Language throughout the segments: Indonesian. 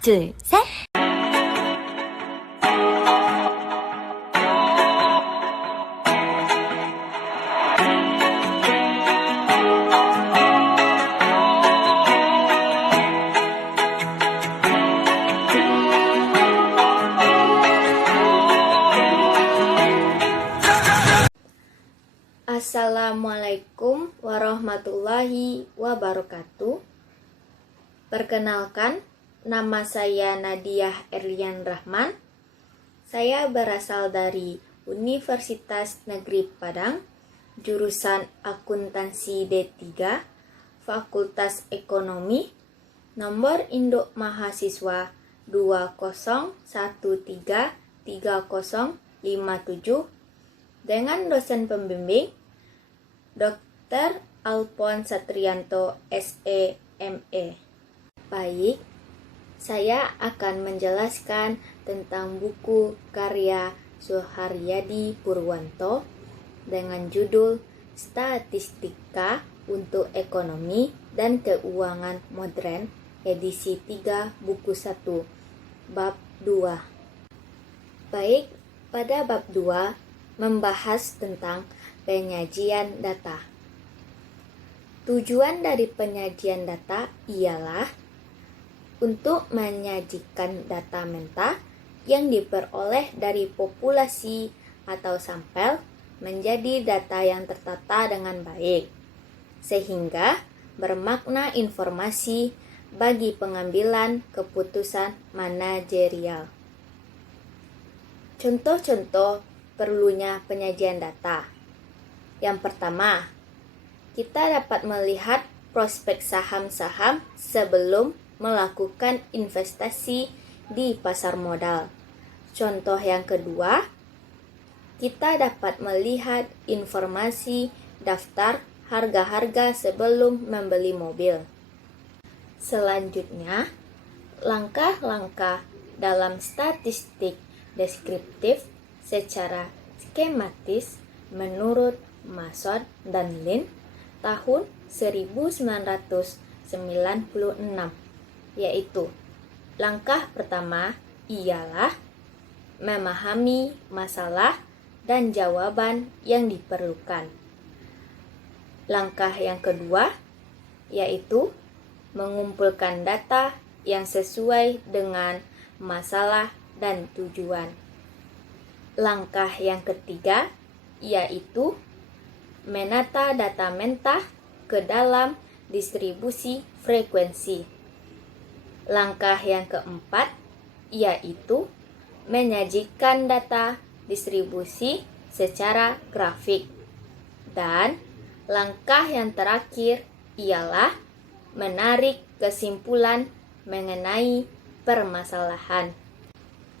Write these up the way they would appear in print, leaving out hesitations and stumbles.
둘, 셋. Assalamualaikum warahmatullahi wabarakatuh. Perkenalkan, nama saya Nadiah Erlian Rahman. Saya berasal dari Universitas Negeri Padang, jurusan Akuntansi D3, Fakultas Ekonomi, nomor induk mahasiswa 20133057, dengan dosen pembimbing Dr. Alphonse Satrianto, SE, ME. Baik, saya akan menjelaskan tentang buku karya Suharyadi Purwanto dengan judul Statistika untuk Ekonomi dan Keuangan Modern, edisi 3, buku 1, bab 2. Baik, pada bab 2 membahas tentang penyajian data. Tujuan dari penyajian data ialah untuk menyajikan data mentah yang diperoleh dari populasi atau sampel menjadi data yang tertata dengan baik, sehingga bermakna informasi bagi pengambilan keputusan manajerial. Contoh-contoh perlunya penyajian data. Yang pertama, kita dapat melihat prospek saham-saham sebelum melakukan investasi di pasar modal. Contoh yang kedua, kita dapat melihat informasi daftar harga-harga sebelum membeli mobil. Selanjutnya, langkah-langkah dalam statistik deskriptif secara skematis menurut Mason dan Lin tahun 1996, yaitu langkah pertama ialah memahami masalah dan jawaban yang diperlukan. Langkah yang kedua yaitu mengumpulkan data yang sesuai dengan masalah dan tujuan. Langkah yang ketiga yaitu menata data mentah ke dalam distribusi frekuensi. Langkah yang keempat yaitu menyajikan data distribusi secara grafik. Dan langkah yang terakhir ialah menarik kesimpulan mengenai permasalahan.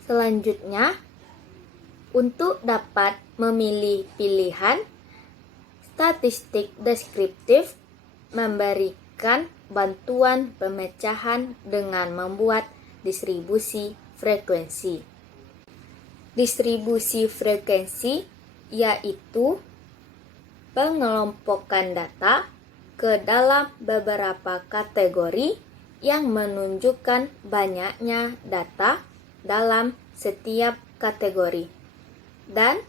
Selanjutnya, untuk dapat memilih pilihan, statistik deskriptif memberikan bantuan pemecahan dengan membuat distribusi frekuensi. Distribusi frekuensi yaitu pengelompokan data ke dalam beberapa kategori yang menunjukkan banyaknya data dalam setiap kategori, dan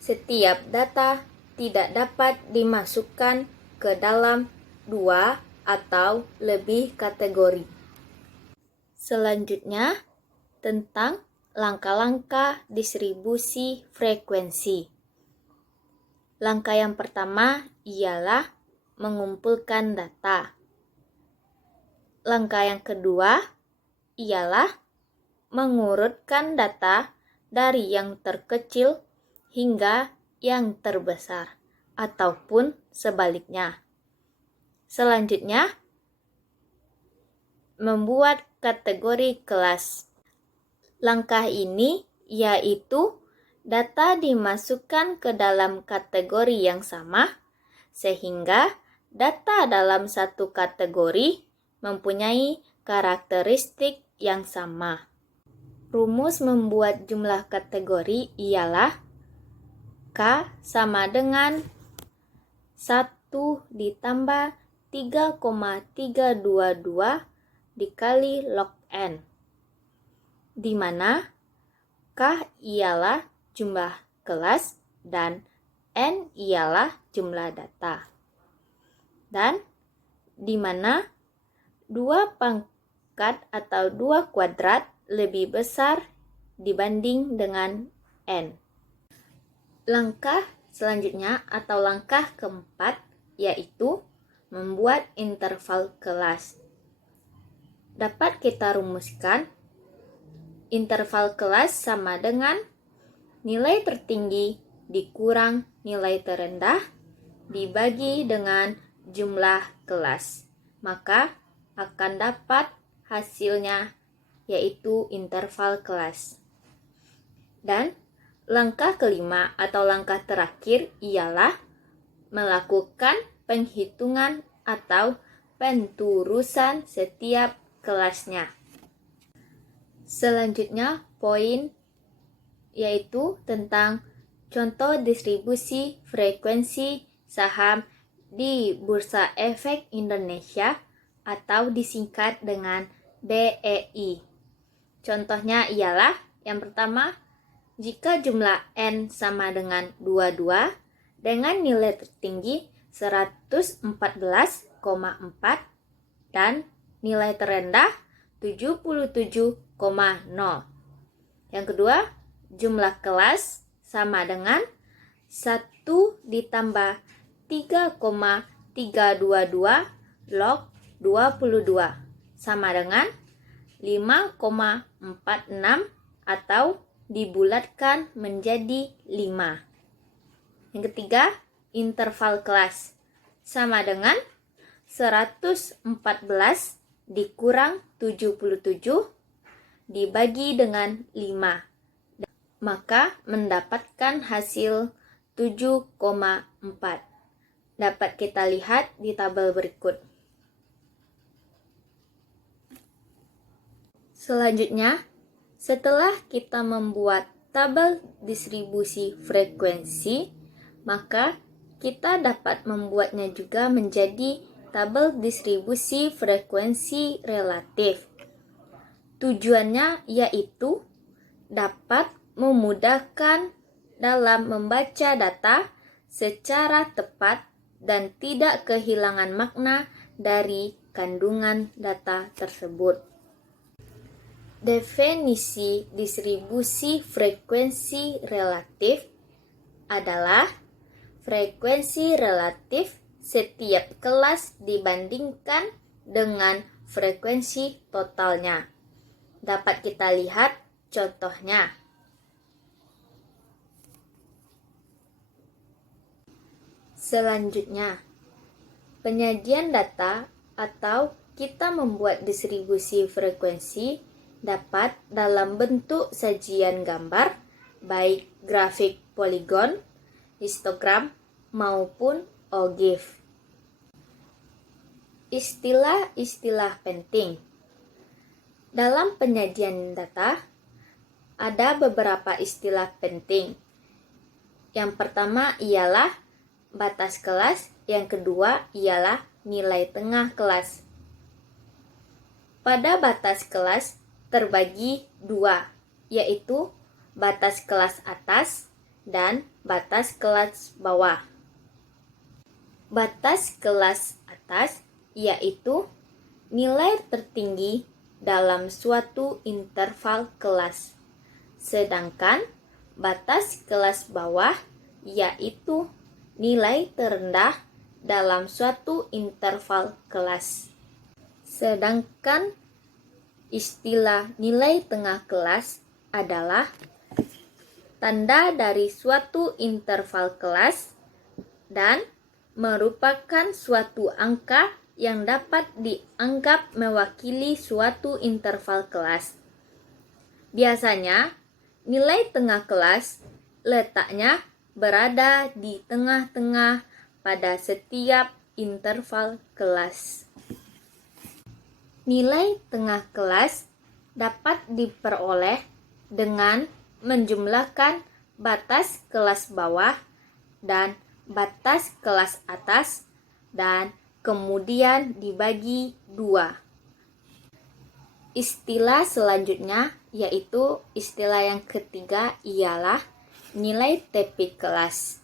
setiap data tidak dapat dimasukkan ke dalam 2 atau lebih kategori. Selanjutnya, tentang langkah-langkah distribusi frekuensi. Langkah yang pertama ialah mengumpulkan data. Langkah yang kedua ialah mengurutkan data dari yang terkecil hingga yang terbesar, ataupun sebaliknya. Selanjutnya, membuat kategori kelas. Langkah ini yaitu data dimasukkan ke dalam kategori yang sama, sehingga data dalam satu kategori mempunyai karakteristik yang sama. Rumus membuat jumlah kategori ialah K sama dengan 1 ditambah 3,322 dikali log N. di mana K ialah jumlah kelas dan N ialah jumlah data. Dan di mana 2 pangkat atau 2 kuadrat lebih besar dibanding dengan N. Langkah selanjutnya atau langkah keempat yaitu membuat interval kelas. Dapat kita rumuskan interval kelas sama dengan nilai tertinggi dikurang nilai terendah dibagi dengan jumlah kelas. Maka akan dapat hasilnya yaitu interval kelas. Dan langkah kelima atau langkah terakhir ialah melakukan penghitungan atau penturusan setiap kelasnya. Selanjutnya poin yaitu tentang contoh distribusi frekuensi saham di Bursa Efek Indonesia atau disingkat dengan BEI. Contohnya ialah yang pertama, jika jumlah N sama dengan 22 dengan nilai tertinggi 114,4 dan nilai terendah 77,0. Yang kedua, jumlah kelas sama dengan 1 ditambah 3,322 log 22 sama dengan 5,46 atau dibulatkan menjadi 5. Yang ketiga, interval kelas sama dengan 114 dikurang 77 dibagi dengan 5. Maka mendapatkan hasil 7,4. Dapat kita lihat di tabel berikut. Selanjutnya, setelah kita membuat tabel distribusi frekuensi, maka kita dapat membuatnya juga menjadi tabel distribusi frekuensi relatif. Tujuannya yaitu dapat memudahkan dalam membaca data secara tepat dan tidak kehilangan makna dari kandungan data tersebut. Definisi distribusi frekuensi relatif adalah frekuensi relatif setiap kelas dibandingkan dengan frekuensi totalnya. Dapat kita lihat contohnya. Selanjutnya, penyajian data atau kita membuat distribusi frekuensi dapat dalam bentuk sajian gambar, baik grafik poligon, histogram, maupun OGIF. Istilah-istilah penting. Dalam penyajian data, ada beberapa istilah penting. Yang pertama ialah batas kelas, yang kedua ialah nilai tengah kelas. Pada batas kelas terbagi dua, yaitu batas kelas atas dan batas kelas bawah. Batas kelas atas yaitu nilai tertinggi dalam suatu interval kelas. Sedangkan batas kelas bawah yaitu nilai terendah dalam suatu interval kelas. Sedangkan istilah nilai tengah kelas adalah tanda dari suatu interval kelas dan merupakan suatu angka yang dapat dianggap mewakili suatu interval kelas. Biasanya, nilai tengah kelas letaknya berada di tengah-tengah pada setiap interval kelas. Nilai tengah kelas dapat diperoleh dengan menjumlahkan batas kelas bawah dan batas kelas atas dan kemudian dibagi 2. Istilah selanjutnya, yaitu istilah yang ketiga, ialah nilai tepi kelas.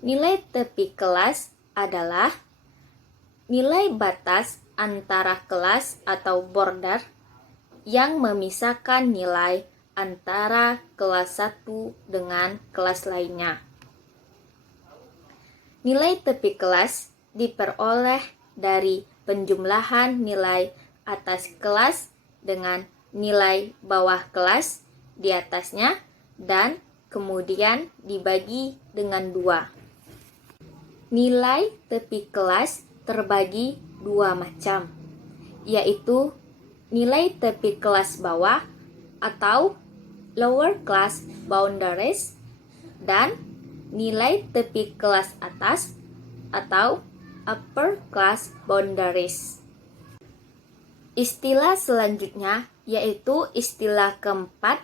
Nilai tepi kelas adalah nilai batas antara kelas atau border yang memisahkan nilai antara kelas 1 dengan kelas lainnya. Nilai tepi kelas diperoleh dari penjumlahan nilai atas kelas dengan nilai bawah kelas di atasnya dan kemudian dibagi dengan 2. Nilai tepi kelas terbagi 2 macam, yaitu nilai tepi kelas bawah atau lower class boundaries dan nilai tepi kelas atas atau upper class boundaries. Istilah selanjutnya yaitu istilah keempat,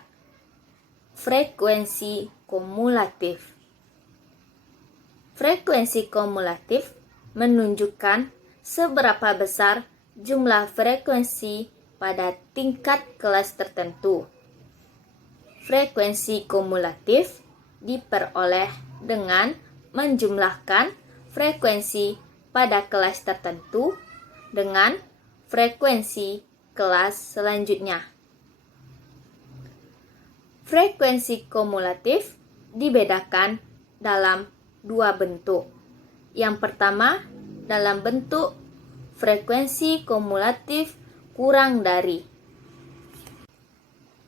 frekuensi kumulatif. Frekuensi kumulatif menunjukkan seberapa besar jumlah frekuensi pada tingkat kelas tertentu. Frekuensi kumulatif diperoleh dengan menjumlahkan frekuensi pada kelas tertentu dengan frekuensi kelas selanjutnya. Frekuensi kumulatif dibedakan dalam 2 bentuk. Yang pertama, dalam bentuk frekuensi kumulatif kurang dari,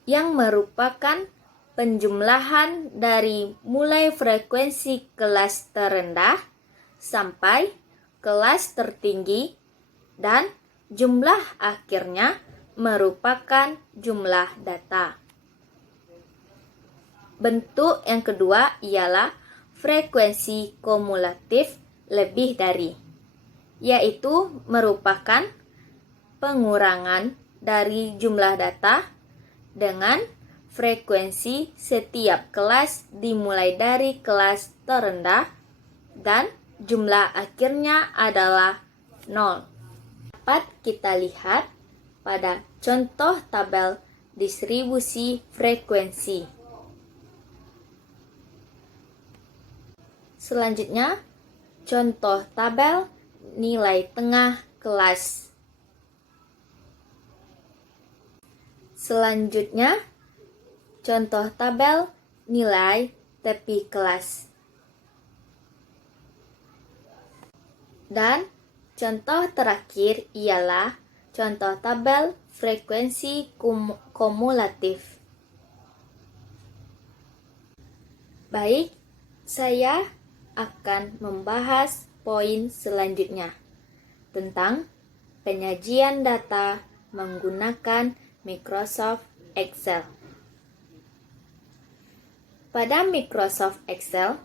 yang merupakan penjumlahan dari mulai frekuensi kelas terendah sampai kelas tertinggi dan jumlah akhirnya merupakan jumlah data. Bentuk yang kedua ialah frekuensi kumulatif lebih dari, yaitu merupakan pengurangan dari jumlah data dengan frekuensi setiap kelas dimulai dari kelas terendah dan jumlah akhirnya adalah 0. Dapat kita lihat pada contoh tabel distribusi frekuensi. Selanjutnya, contoh tabel nilai tengah kelas. Selanjutnya, contoh tabel nilai tepi kelas. Dan contoh terakhir ialah contoh tabel frekuensi kumulatif. Baik, saya akan membahas poin selanjutnya tentang penyajian data menggunakan Microsoft Excel. Pada Microsoft Excel,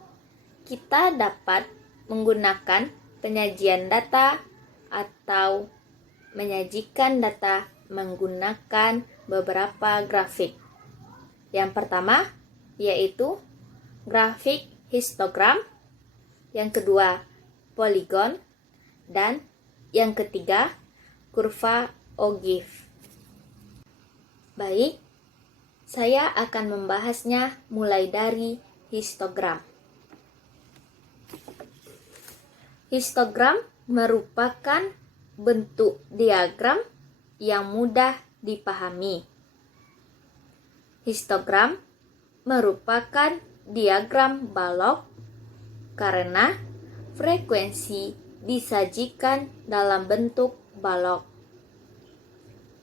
kita dapat menggunakan penyajian data atau menyajikan data menggunakan beberapa grafik. Yang pertama yaitu grafik histogram, yang kedua poligon, dan yang ketiga kurva ogive. Baik, saya akan membahasnya mulai dari histogram. Histogram merupakan bentuk diagram yang mudah dipahami. Histogram merupakan diagram balok karena frekuensi disajikan dalam bentuk balok.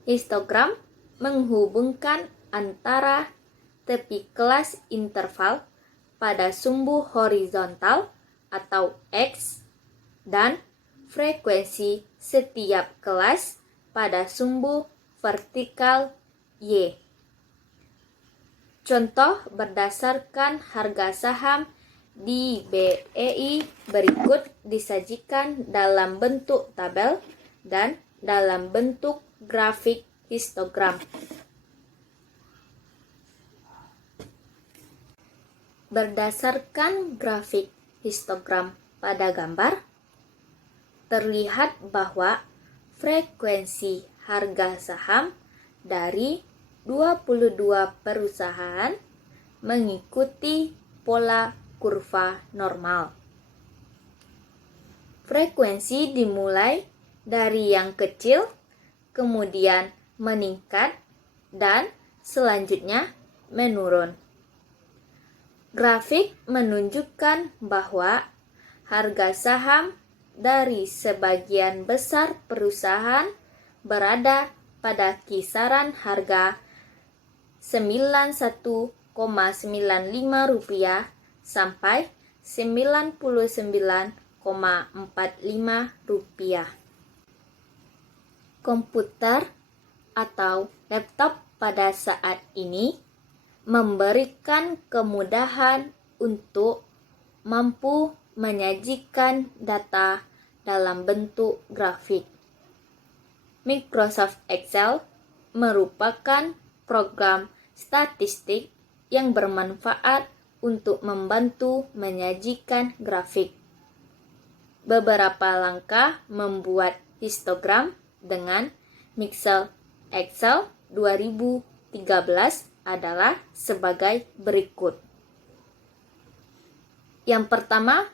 Histogram menghubungkan antara tepi kelas interval pada sumbu horizontal atau X dan frekuensi setiap kelas pada sumbu vertikal Y. Contoh berdasarkan harga saham di BEI berikut disajikan dalam bentuk tabel dan dalam bentuk grafik histogram. Berdasarkan grafik histogram pada gambar, terlihat bahwa frekuensi harga saham dari 22 perusahaan mengikuti pola kurva normal. Frekuensi dimulai dari yang kecil, kemudian meningkat, dan selanjutnya menurun. Grafik menunjukkan bahwa harga saham dari sebagian besar perusahaan berada pada kisaran harga Rp91,95 sampai Rp99,45. Komputer atau laptop pada saat ini memberikan kemudahan untuk mampu menyajikan data dalam bentuk grafik. Microsoft Excel merupakan program statistik yang bermanfaat untuk membantu menyajikan grafik. Beberapa langkah membuat histogram dengan Microsoft Excel 2013 adalah sebagai berikut. Yang pertama,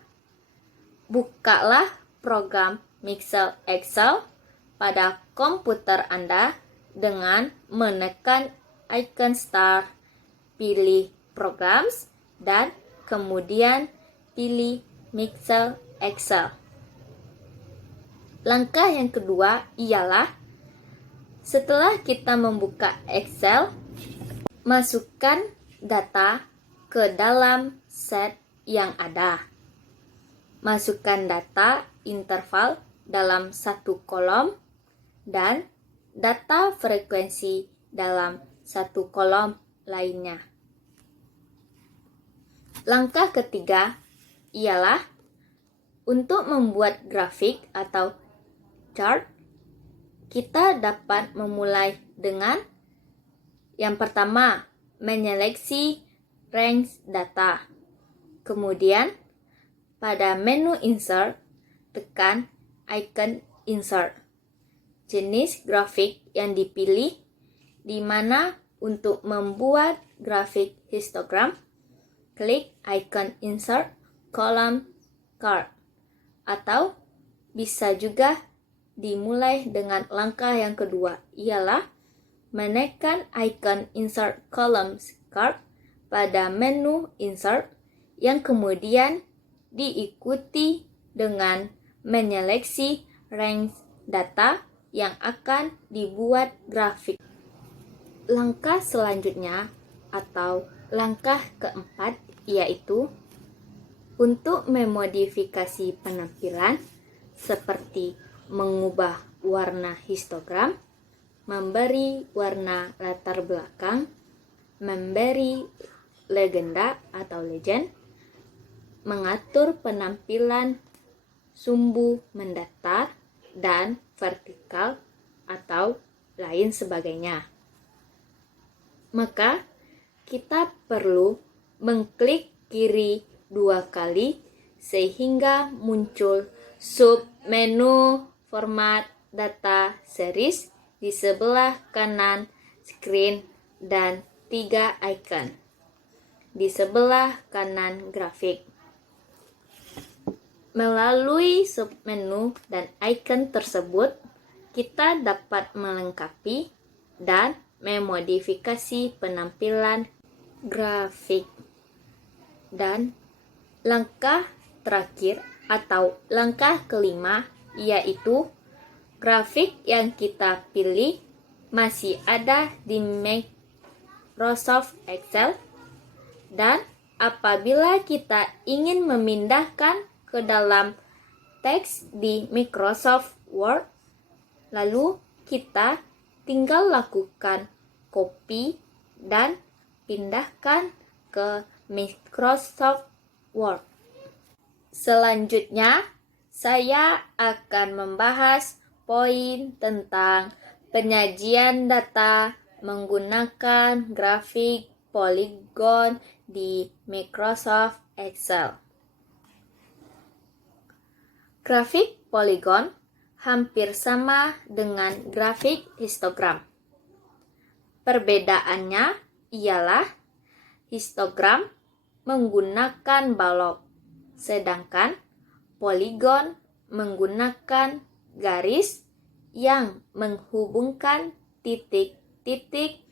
bukalah program Microsoft Excel pada komputer Anda dengan menekan icon start, pilih Programs, dan kemudian pilih Microsoft Excel. Langkah yang kedua ialah setelah kita membuka Excel, masukkan data ke dalam set yang ada. Masukkan data interval dalam satu kolom dan data frekuensi dalam satu kolom lainnya. Langkah ketiga ialah untuk membuat grafik atau chart, kita dapat memulai dengan yang pertama, menyeleksi range data. Kemudian, pada menu Insert, tekan icon Insert. Jenis grafik yang dipilih, di mana untuk membuat grafik histogram, klik icon Insert Column Chart. Atau bisa juga dimulai dengan langkah yang kedua, ialah menekan icon Insert Columns Chart pada menu Insert yang kemudian diikuti dengan menyeleksi range data yang akan dibuat grafik. Langkah selanjutnya atau langkah keempat yaitu untuk memodifikasi penampilan seperti mengubah warna histogram, memberi warna latar belakang, memberi legenda atau legend, mengatur penampilan sumbu mendatar dan vertikal atau lain sebagainya. Maka kita perlu mengklik kiri 2 kali sehingga muncul sub menu format data series di sebelah kanan screen dan 3 icon di sebelah kanan grafik. Melalui submenu dan icon tersebut, kita dapat melengkapi dan memodifikasi penampilan grafik. Dan langkah terakhir atau langkah kelima yaitu grafik yang kita pilih masih ada di Microsoft Excel, dan apabila kita ingin memindahkan ke dalam teks di Microsoft Word, lalu kita tinggal lakukan copy dan pindahkan ke Microsoft Word. Selanjutnya, saya akan membahas poin tentang penyajian data menggunakan grafik poligon di Microsoft Excel. Grafik poligon hampir sama dengan grafik histogram. Perbedaannya ialah histogram menggunakan balok, sedangkan poligon menggunakan garis yang menghubungkan titik-titik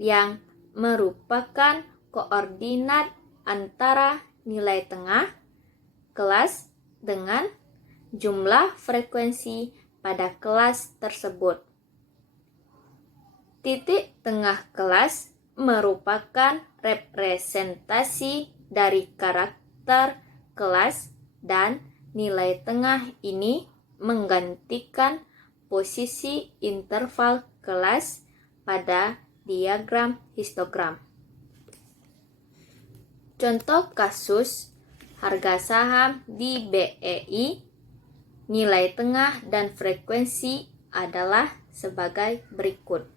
yang merupakan koordinat antara nilai tengah kelas dengan jumlah frekuensi pada kelas tersebut. Titik tengah kelas merupakan representasi dari karakter kelas dan nilai tengah ini menggantikan posisi interval kelas pada diagram histogram. Contoh kasus harga saham di BEI, nilai tengah dan frekuensi adalah sebagai berikut.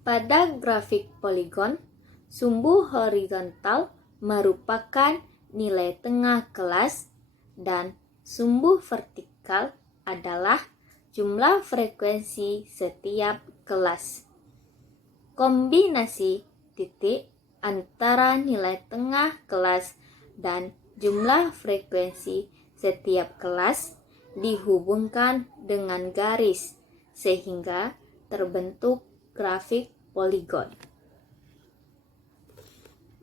Pada grafik poligon, sumbu horizontal merupakan nilai tengah kelas dan sumbu vertikal adalah jumlah frekuensi setiap kelas. Kombinasi titik antara nilai tengah kelas dan jumlah frekuensi setiap kelas dihubungkan dengan garis sehingga terbentuk grafik poligon.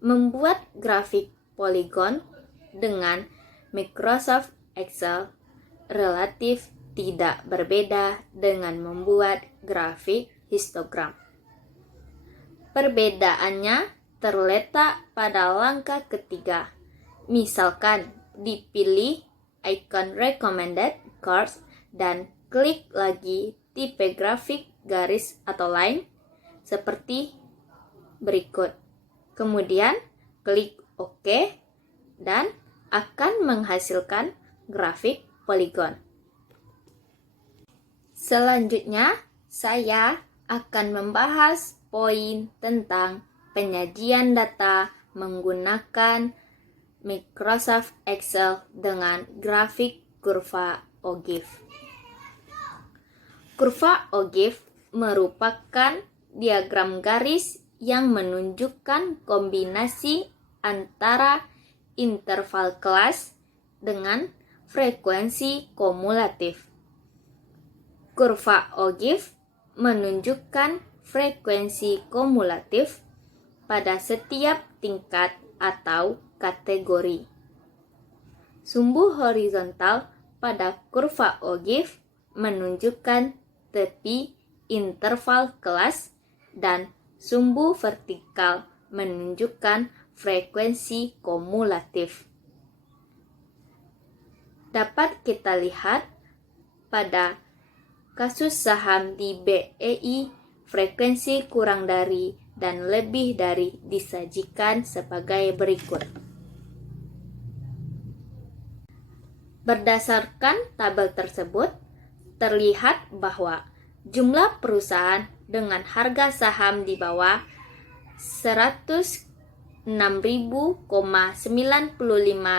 Membuat grafik poligon dengan Microsoft Excel relatif tidak berbeda dengan membuat grafik histogram. Perbedaannya terletak pada langkah ketiga. Misalkan dipilih icon recommended course dan klik lagi tipe grafik garis atau line seperti berikut. Kemudian klik OK dan akan menghasilkan grafik poligon. Selanjutnya, saya akan membahas poin tentang penyajian data menggunakan Microsoft Excel dengan grafik kurva OGIF. Kurva OGIF merupakan diagram garis yang menunjukkan kombinasi antara interval kelas dengan frekuensi kumulatif. Kurva OGIF menunjukkan frekuensi kumulatif pada setiap tingkat atau kategori. Sumbu horizontal pada kurva OGIF menunjukkan tepi interval kelas dan sumbu vertikal menunjukkan frekuensi kumulatif. Dapat kita lihat pada kasus saham di BEI, frekuensi kurang dari dan lebih dari disajikan sebagai berikut. Berdasarkan tabel tersebut, terlihat bahwa jumlah perusahaan dengan harga saham di bawah 106.095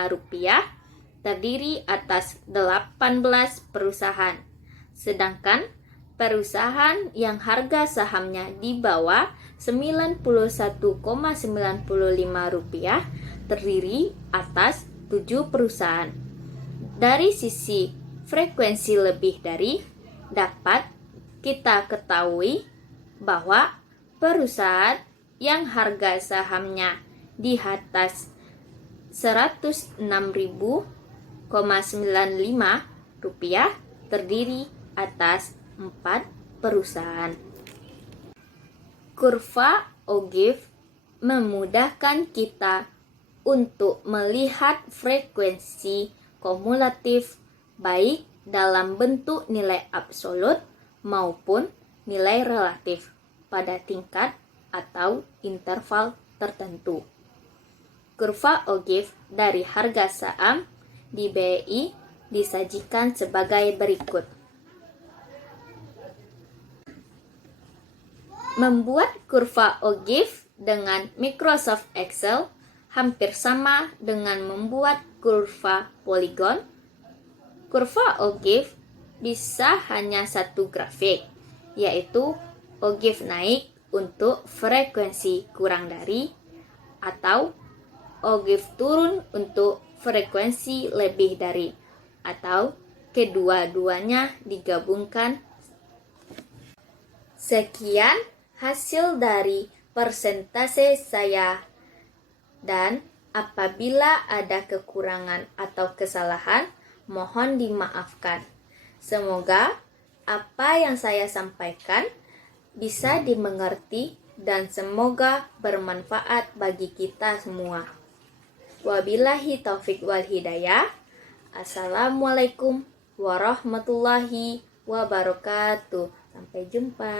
rupiah terdiri atas 18 perusahaan, sedangkan perusahaan yang harga sahamnya di bawah 91,95 rupiah terdiri atas 7 perusahaan. Dari sisi frekuensi lebih dari, dapat kita ketahui bahwa perusahaan yang harga sahamnya di atas 106.095 rupiah terdiri atas 4 perusahaan. Kurva OGIF memudahkan kita untuk melihat frekuensi kumulatif baik dalam bentuk nilai absolut maupun nilai relatif pada tingkat atau interval tertentu. Kurva OGIF dari harga saham di BEI disajikan sebagai berikut. Membuat kurva OGIF dengan Microsoft Excel hampir sama dengan membuat kurva poligon. Kurva ogive bisa hanya satu grafik, yaitu ogive naik untuk frekuensi kurang dari, atau ogive turun untuk frekuensi lebih dari, atau kedua-duanya digabungkan. Sekian hasil dari persentase saya, dan apabila ada kekurangan atau kesalahan, mohon dimaafkan. Semoga apa yang saya sampaikan bisa dimengerti dan semoga bermanfaat bagi kita semua. Wabillahi taufik wal hidayah. Assalamualaikum warahmatullahi wabarakatuh. Sampai jumpa.